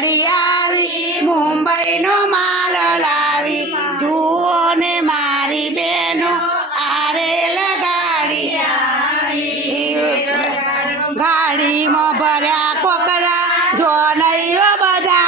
ગાડી આવી, મુંબઈનો માલ લાવી. જુઓ ને મારી બેનો આરેલ ગાડી ગાડીમાં ભર્યા કોકરા, જો નહીં બધા.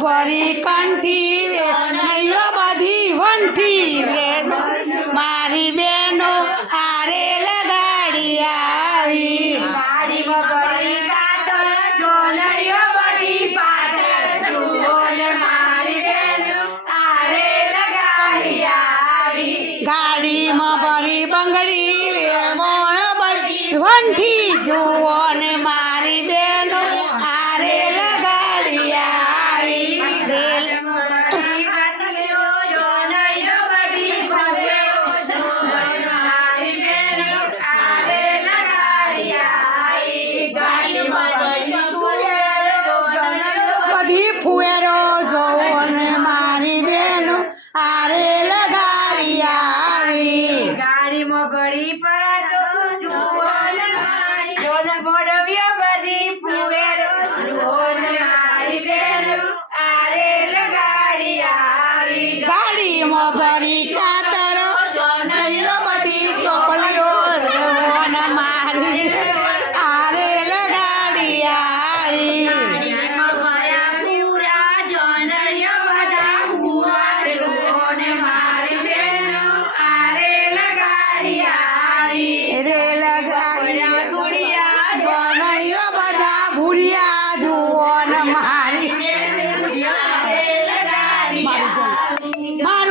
ભરી કંઠી નૈયો બધી વંઠી બેનો મારી બેનો આરે લગાડી આવી. ગાડીમાં ભરી બંગડી વેમણ બધી વંઠી જુઓ ને મારી પૂરા જોનરિયો બધા હુવા જુઓ ને મારી બેન આરે લગાડી આવી રેલ ગાડી ભૂરિયા બનાયો બધા ભૂરિયા જુઓ ને મારી મારું